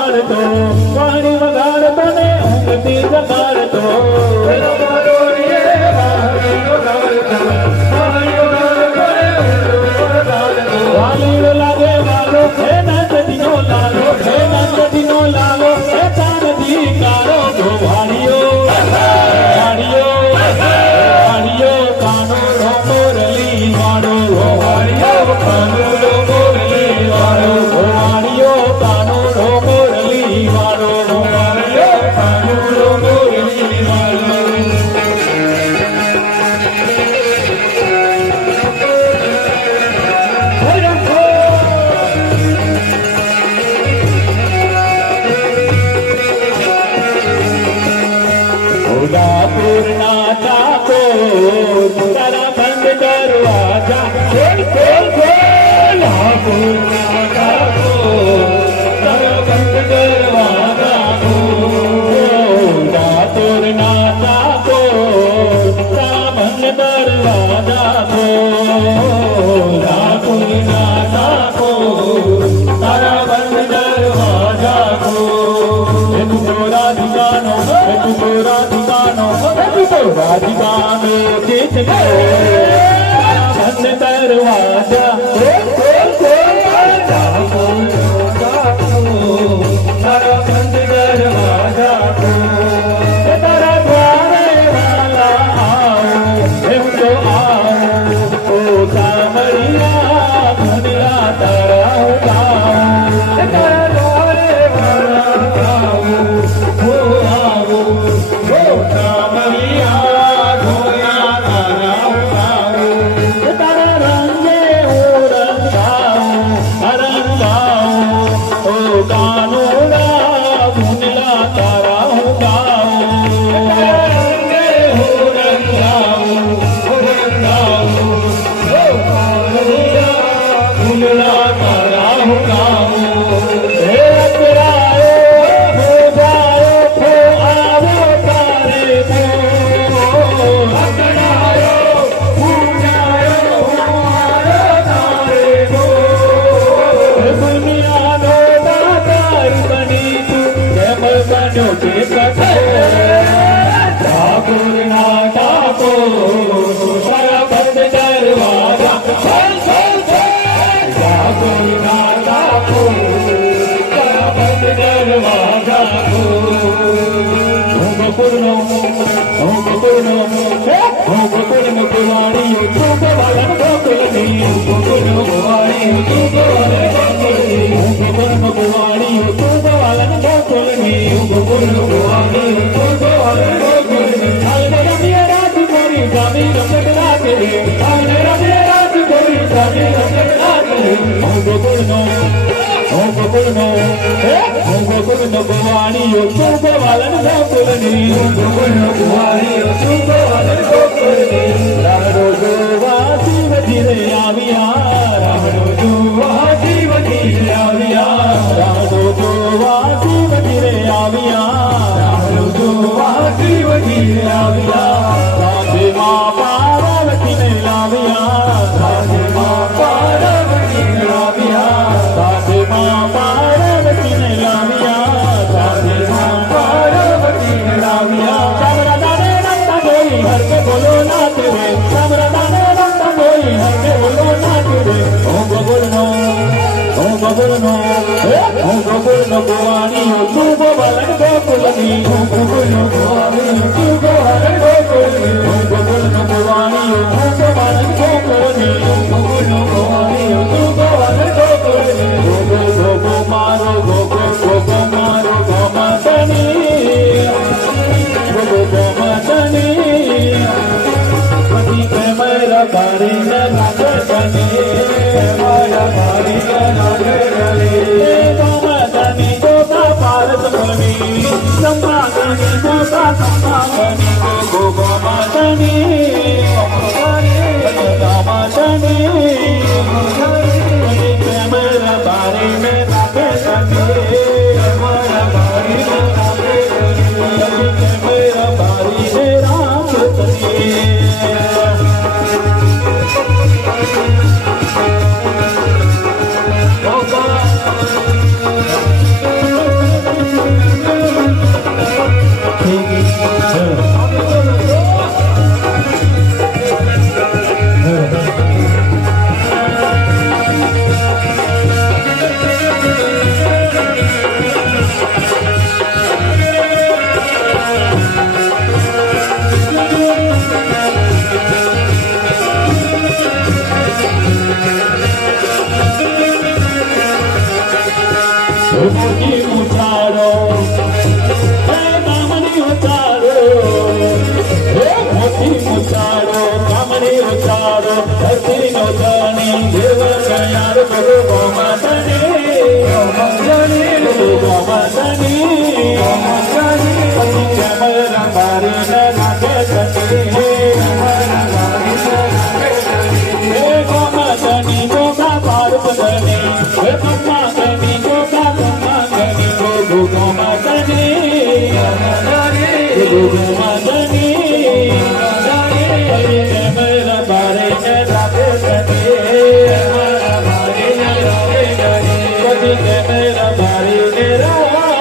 વગાડતો વાણી વગાડતો ને ઊંઘથી જગાડતો વાલીડો લાગે વાલો હે નંદીનો લાલો હે નંદીનો લાલો હે ચાંદની કારો વાડીઓ વાડીઓ વાડીઓ કાનો મોરલી વાડો વાડીઓ કાનો મોરલી વાડો વાડીઓ કાનો મોરલી વાડો વાડીઓ કાનો મોરલી વાડો પૂર્ણા ચાકો તારા બંધ દરવાજા ખોલ ખોલ ખોલ પૂર્ણા ચાકો તારા બંધ દરવાજા ખોલ પૂર્ણા ચાકો તારા બંધ દરવાજા ખોલ પૂર્ણા ચાકો તારા બંધ દરવાજા ખોલ એ તું રાધિકાનો એ તું રાધિકાનો राधिका में किस बंद दरवाजा तारा बंद दरवाजा तारा द्वारे वाला आओ तो आओ ओ सामरिया दुनिया तारा तारा द्वारे वाला आओ आओ ओ सामरिया મોતી ઉતારો કામની ઉતારો મોતી ઉતારો કામની ઉતારો ધરતી નો ધણી દેવ કયાર ગુરુ ગોમાધણી કેમરા બારી ને નાખે ગોમાધણી ગોગા પાર્વતી ગોમા ગણી ગોગા ગોમા ગણી ગોગુ ગોમાધણી કેમરા બારી ને નાખે કેમરા બારી ને રાખે